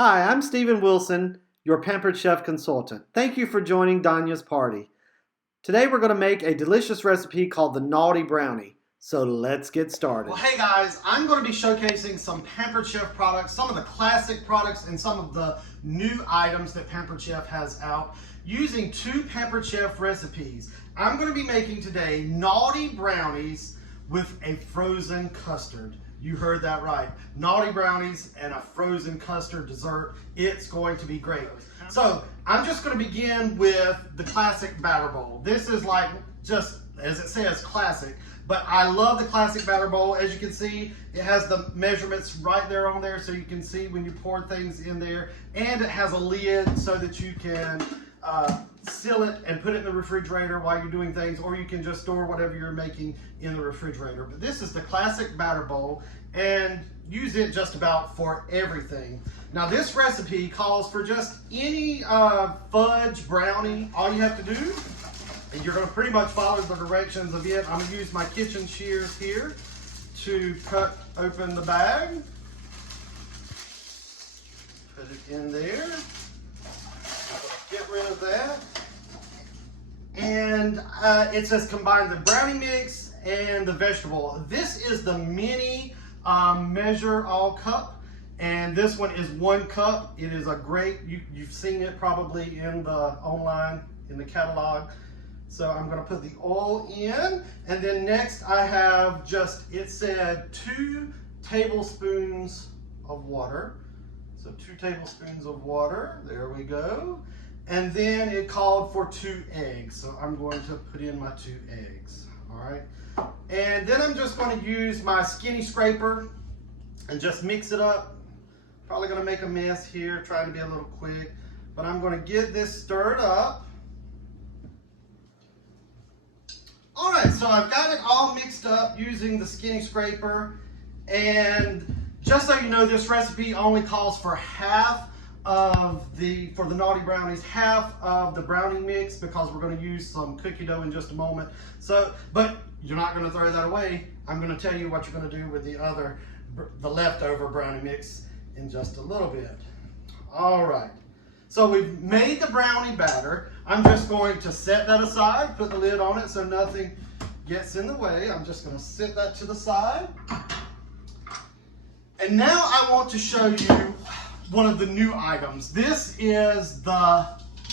Hi, I'm Stephen Wilson, your Pampered Chef consultant. Thank you for joining Donya's party. Today we're going to make a delicious recipe called the Naughty Brownie. So let's get started. Well, hey guys, I'm going to be showcasing some Pampered Chef products, some of the classic products and some of the new items that Pampered Chef has out using two Pampered Chef recipes. I'm going to be making today Naughty Brownies with a frozen custard. You heard that right. Naughty Brownies and a frozen custard dessert. It's going to be great. So I'm just going to begin with the classic batter bowl. This is like, just as it says, classic. But I love the classic batter bowl. As you can see, it has the measurements right there on there so you can see when you pour things in there. And it has a lid so that you can seal it and put it in the refrigerator while you're doing things, or you can just store whatever you're making in the refrigerator. But this is the classic batter bowl and use it just about for everything. Now this recipe calls for just any fudge brownie. All you have to do, and you're going to pretty much follow the directions of it. I'm going to use my kitchen shears here to cut open the bag. Put it in there. Get rid of that. And it says combine the brownie mix and the vegetable. This is the mini measure all cup. And this one is 1 cup. It is a great, you've seen it probably in the online, in the catalog. So I'm going to put the oil in, and then next I have just, it said 2 tablespoons of water. So 2 tablespoons of water, there we go. And then it called for 2 eggs. So I'm going to put in my 2 eggs, all right? And then I'm just going to use my skinny scraper and just mix it up. Probably going to make a mess here, trying to be a little quick, but I'm going to get this stirred up. All right, so I've got it all mixed up using the skinny scraper. And just so you know, this recipe only calls for half of for the Naughty Brownies, half of the brownie mix, because we're going to use some cookie dough in just a moment. So, but you're not going to throw that away. I'm going to tell you what you're going to do with the leftover brownie mix in just a little bit. All right. So we've made the brownie batter. I'm just going to set that aside, put the lid on it so nothing gets in the way. I'm just going to set that to the side. And now I want to show you one of the new items. This is the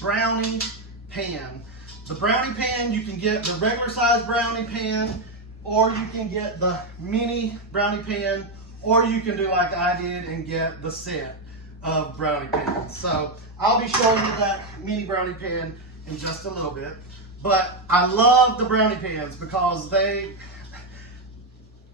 brownie pan. The brownie pan, you can get the regular size brownie pan, or you can get the mini brownie pan, or you can do like I did and get the set of brownie pans. So I'll be showing you that mini brownie pan in just a little bit. But I love the brownie pans because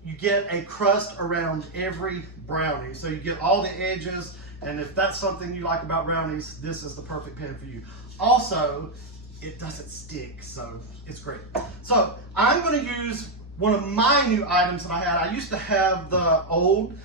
you get a crust around every brownie. So you get all the edges, and if that's something you like about brownies, this is the perfect pan for you. Also, it doesn't stick, so it's great. So I'm going to use one of my new items that I had. I used to have the old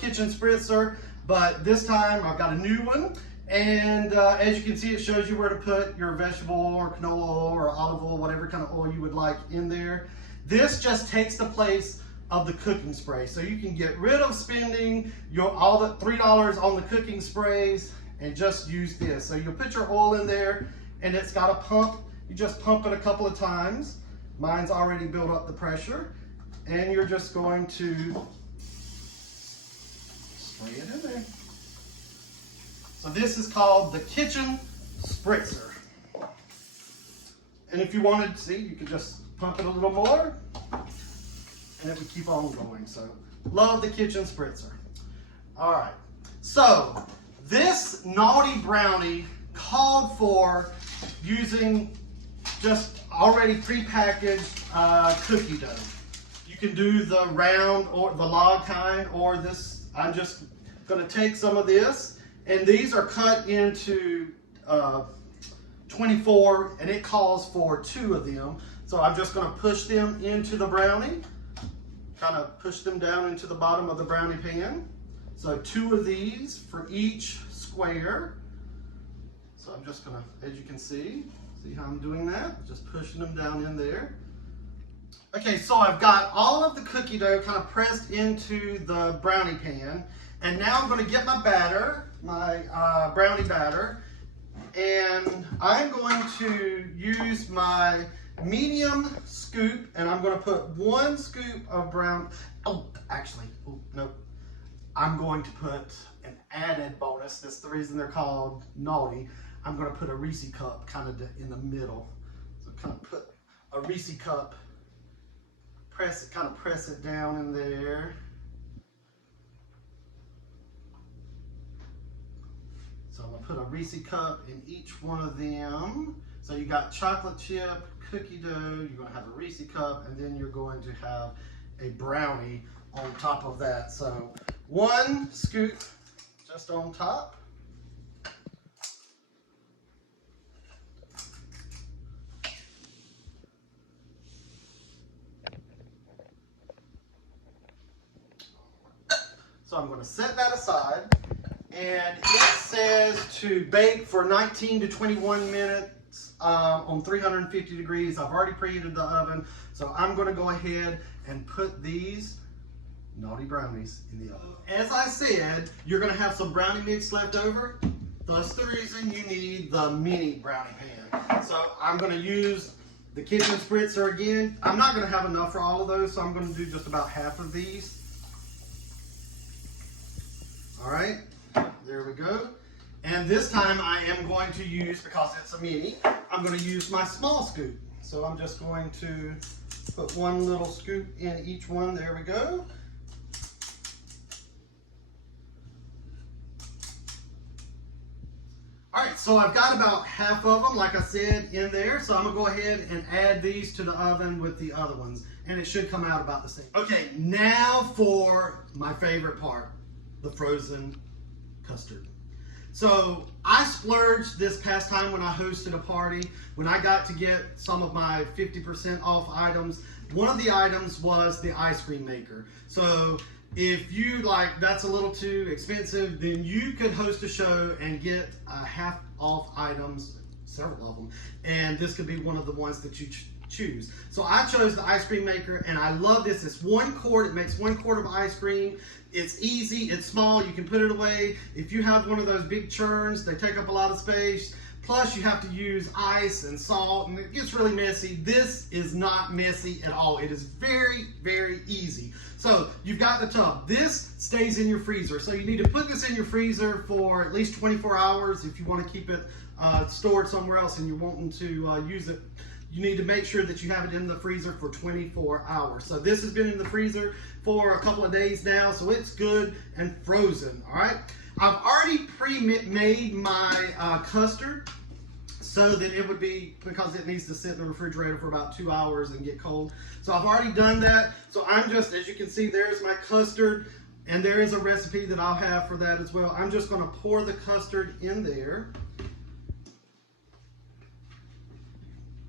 kitchen spritzer, but this time I've got a new one. And as you can see, it shows you where to put your vegetable or canola oil or olive oil, whatever kind of oil you would like in there. This just takes the place of the cooking spray. So you can get rid of spending all the $3 on the cooking sprays and just use this. So you'll put your oil in there, and it's got a pump. You just pump it a couple of times. Mine's already built up the pressure, and you're just going to spray it in there. So this is called the kitchen spritzer. And if you wanted to see, you could just pump it a little more, and it would keep on going. So love the kitchen spritzer. All right, so this Naughty Brownie called for using just already prepackaged cookie dough. You can do the round or the log kind, or this. I'm just going to take some of this, and these are cut into 24, and it calls for 2 of them. So I'm just going to push them into the brownie, kind of push them down into the bottom of the brownie pan. So 2 of these for each square. So I'm just going to, as you can see how I'm doing that? Just pushing them down in there. Okay, so I've got all of the cookie dough kind of pressed into the brownie pan, and now I'm going to get my batter my brownie batter, and I'm going to use my medium scoop, and I'm going to put 1 scoop of no. I'm going to put an added bonus. That's the reason they're called Naughty. I'm going to put a Reese cup kind of in the middle. So kind of put a Reese cup, press it down in there. So I'm going to put a Reese cup in each one of them. So you got chocolate chip, cookie dough, you're going to have a Reese cup, and then you're going to have a brownie on top of that. So 1 scoop just on top. So I'm going to set that aside, and it says to bake for 19 to 21 minutes on 350 degrees. I've already preheated the oven, so I'm going to go ahead and put these Naughty Brownies in the oven. As I said, you're going to have some brownie mix left over. That's the reason you need the mini brownie pan. So I'm going to use the kitchen spritzer again. I'm not going to have enough for all of those, so I'm going to do just about half of these. All right, there we go. And this time I am going to use, because it's a mini, I'm going to use my small scoop. So I'm just going to put 1 little scoop in each one. There we go. All right, so I've got about half of them, like I said, in there. So I'm gonna go ahead and add these to the oven with the other ones, and it should come out about the same. Okay, now for my favorite part, the frozen custard. So I splurged this past time when I hosted a party, when I got to get some of my 50% off items. One of the items was the ice cream maker. So if you like, that's a little too expensive, then you could host a show and get half off items, several of them, and this could be one of the ones that you choose. So I chose the ice cream maker, and I love this. It's 1 quart. It makes 1 quart of ice cream. It's easy, it's small, you can put it away. If you have one of those big churns, they take up a lot of space. Plus you have to use ice and salt, and it gets really messy. This is not messy at all. It is very, very easy. So you've got the tub. This stays in your freezer. So you need to put this in your freezer for at least 24 hours if you want to keep it stored somewhere else and you're wanting to use it. You need to make sure that you have it in the freezer for 24 hours. So this has been in the freezer for a couple of days now, so it's good and frozen, all right? I've already pre-made my custard so that it would be, because it needs to sit in the refrigerator for about 2 hours and get cold. So I've already done that. So I'm just, as you can see, there's my custard, and there is a recipe that I'll have for that as well. I'm just gonna pour the custard in there.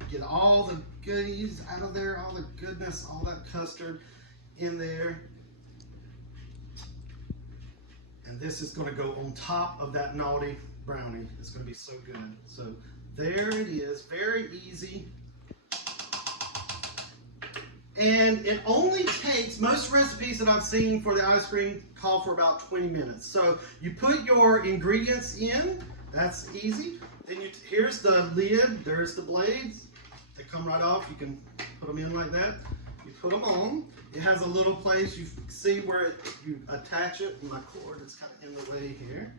Get all the goodies out of there, all the goodness, all that custard in there. And this is going to go on top of that Naughty Brownie. It's going to be so good. So there it is, very easy. And it only takes, most recipes that I've seen for the ice cream call for about 20 minutes. So you put your ingredients in, that's easy. Then here's the lid, there's the blades. They come right off. You can put them in like that. You put them on. It has a little place you see where you attach it. My cord is kind of in the way here.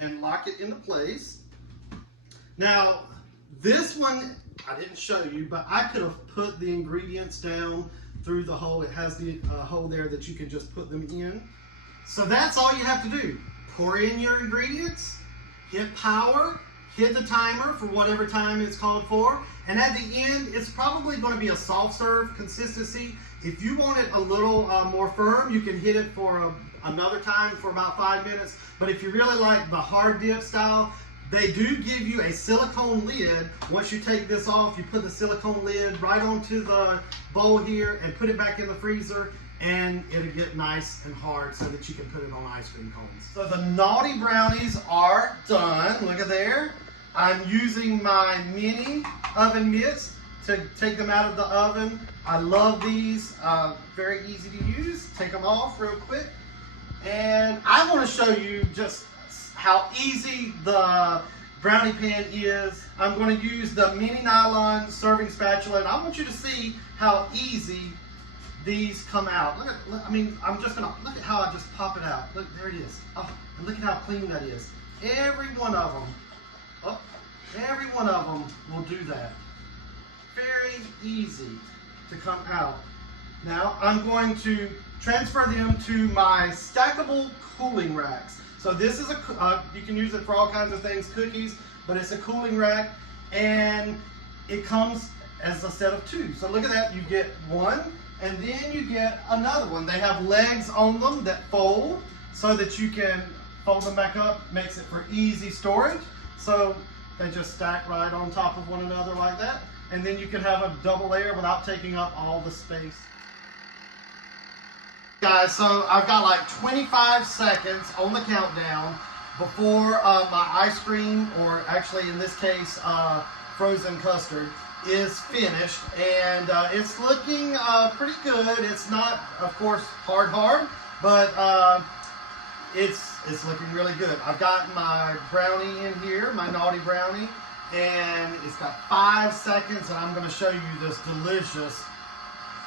And lock it into place. Now, this one I didn't show you, but I could have put the ingredients down through the hole. It has the hole there that you can just put them in. So that's all you have to do. Pour in your ingredients, hit power, hit the timer for whatever time it's called for, and at the end, it's probably going to be a soft serve consistency. If you want it a little more firm, you can hit it for another time for about 5 minutes, but if you really like the hard dip style, they do give you a silicone lid. Once you take this off, you put the silicone lid right onto the bowl here and put it back in the freezer, and it'll get nice and hard so that you can put it on ice cream cones. So the Naughty Brownies are done. Look at there. I'm using my mini oven mitts to take them out of the oven. I love these, very easy to use. Take them off real quick, And I want to show you just how easy the brownie pan is. I'm going to use the mini nylon serving spatula, and I want you to see how easy these come out. Look at, I'm just gonna, look at how I just pop it out. Look, there it is. Oh, and look at how clean that is. Every one of them, every one of them will do that. Very easy to come out. Now I'm going to transfer them to my stackable cooling racks. So this is you can use it for all kinds of things, cookies, but it's a cooling rack, and it comes as a set of two. So look at that, you get one, and then you get another one. They have legs on them that fold so that you can fold them back up, makes it for easy storage. So they just stack right on top of one another like that. And then you can have a double layer without taking up all the space. Guys, so I've got like 25 seconds on the countdown before my ice cream, or actually in this case, frozen custard, is finished, and it's looking pretty good. It's not, of course, hard, but it's looking really good. I've got my brownie in here, my Naughty Brownie, and it's got 5 seconds, and I'm going to show you this delicious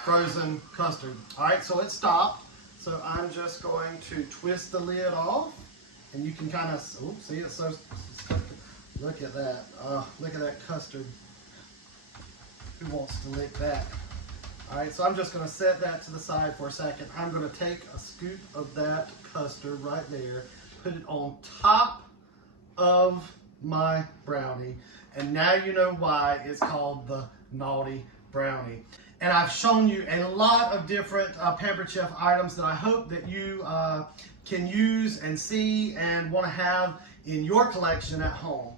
frozen custard. All right, so it stopped. So I'm just going to twist the lid off, and you can kind of, see, it's so, look at that. Look at that custard. Who wants to lick that? All right, so I'm just gonna set that to the side for a second. I'm gonna take a scoop of that custard right there, put it on top of my brownie, and now you know why it's called the Naughty Brownie. And I've shown you a lot of different Pampered Chef items that I hope that you can use and see and want to have in your collection at home.